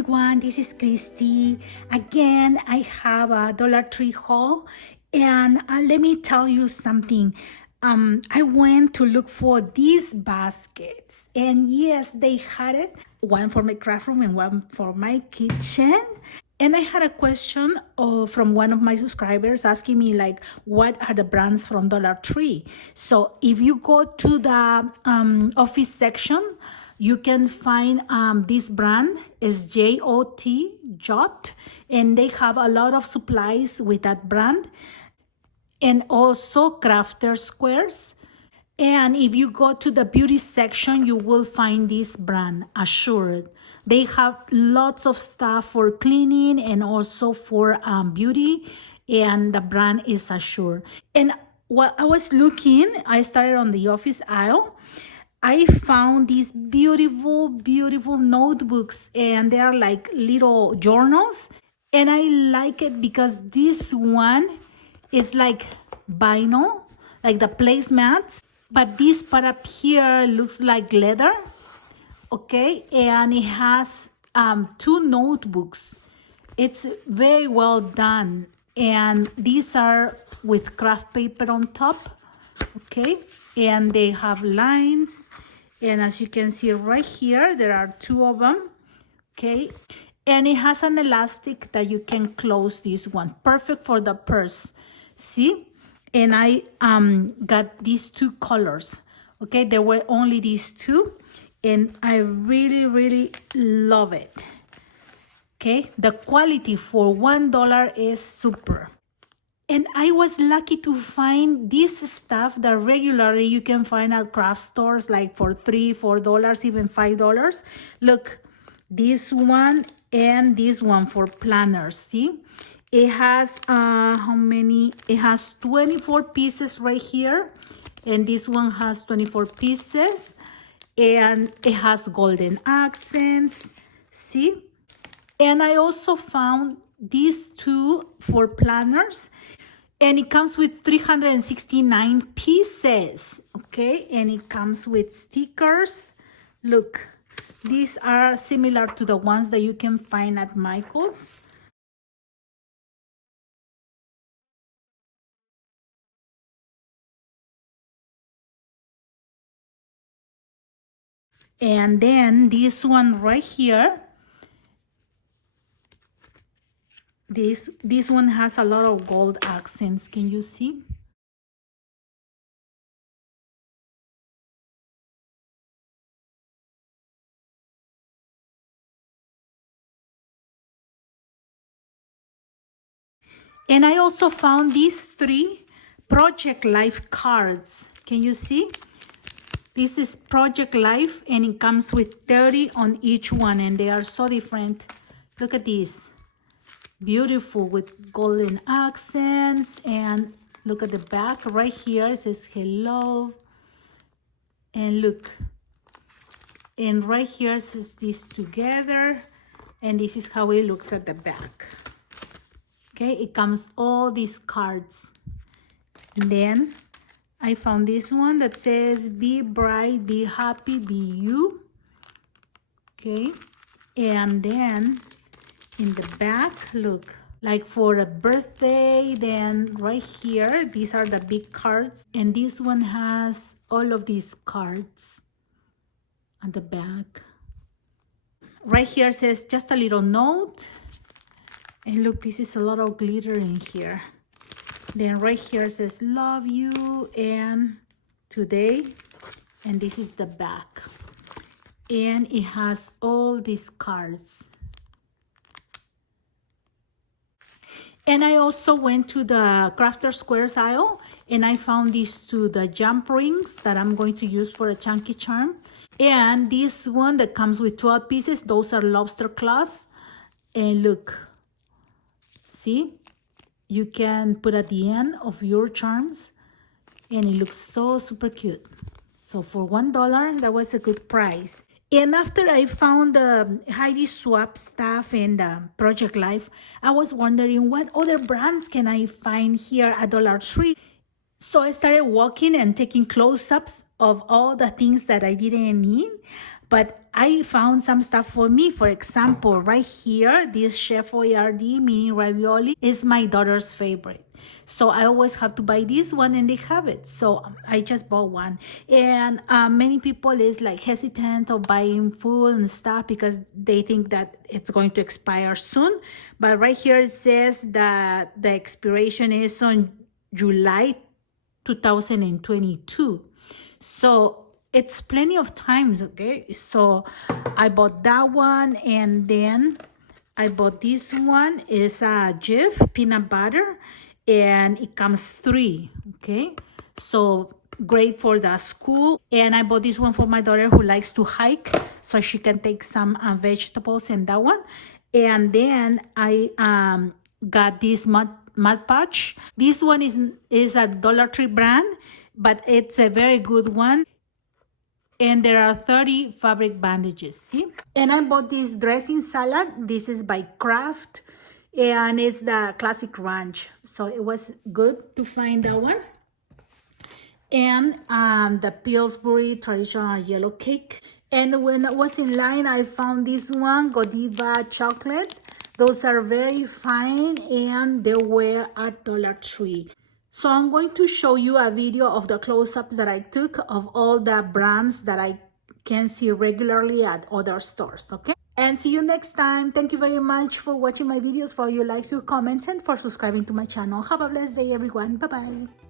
everyone, this is Christy. Again, I have a Dollar Tree haul, and let me tell you something. I went to look for these baskets, and yes, they had it. One for my craft room and one for my kitchen. And I had a question from one of my subscribers asking me like, what are the brands from Dollar Tree? So if you go to the office section, you can find this brand is Jot, and they have a lot of supplies with that brand, and also crafter squares. And if you go to the beauty section, you will find this brand, Assured. They have lots of stuff for cleaning and also for beauty, and the brand is Assured. And while I was looking, I started on the office aisle. I found these beautiful, beautiful notebooks, and they are like little journals. And I like it because this one is like vinyl, like the placemats. But this part up here looks like leather, okay? And it has two notebooks. It's very well done. And these are with craft paper on top, okay? And they have lines. And as you can see right here, there are two of them, okay? And it has an elastic that you can close this one. Perfect for the purse, see? And I got these two colors, okay? There were only these two, and I really, really love it, okay? The quality for $1 is super. And I was lucky to find this stuff that regularly you can find at craft stores, like for $3, $4, even $5. Look, this one and this one for planners, see? It has, how many? It has 24 pieces right here. And this one has 24 pieces. And it has golden accents, see? And I also found these two for planners. And it comes with 369 pieces, okay? And it comes with stickers. Look, these are similar to the ones that you can find at Michael's. And then this one right here, this one has a lot of gold accents. Can you see? And I also found these three Project Life cards. Can you see? This is Project Life, and it comes with 30 on each one, and they are so different. Look at this. Beautiful with golden accents, and look at the back right here. It says hello. And look. And right here it says this together, and this is how it looks at the back. Okay, it comes all these cards. And then I found this one that says be bright, be happy, be you. Okay, and then in the back, look, like for a birthday, then right here, these are the big cards. And this one has all of these cards at the back. Right here says just a little note. And look, this is a lot of glitter in here. Then right here says love you and today. And this is the back. And it has all these cards. And I also went to the Crafter Squares aisle, and I found these two, the jump rings that I'm going to use for a chunky charm. And this one that comes with 12 pieces, those are lobster claws. And look, see, you can put at the end of your charms, and it looks so super cute. So for $1, that was a good price. And after I found the Heidi Swapp stuff and Project Life, I was wondering what other brands can I find here at Dollar Tree. So I started walking and taking close-ups of all the things that I didn't need. but I found some stuff for me. For example, right here, this Chef Boyardee mini ravioli is my daughter's favorite. So I always have to buy this one, and they have it. So I just bought one. And many people is like hesitant of buying food and stuff because they think that it's going to expire soon. But right here it says that the expiration is on July 2022. So it's plenty of times, okay? So I bought that one, and then I bought this one. Is a Jif peanut butter, and it comes 3, okay? So great for the school. And I bought this one for my daughter who likes to hike, so she can take some vegetables in that one. And then I got this mud patch. This one is a Dollar Tree brand, but it's a very good one. And there are 30 fabric bandages, see? And I bought this dressing salad. This is by Kraft, and it's the classic ranch. So it was good to find that one. And the Pillsbury traditional yellow cake. And when I was in line, I found this one, Godiva chocolate. Those are very fine, and they were at Dollar Tree. So I'm going to show you a video of the close-up that I took of all the brands that I can see regularly at other stores, okay? And see you next time. Thank you very much for watching my videos, for your likes, your comments, and for subscribing to my channel. Have a blessed day, everyone. Bye-bye.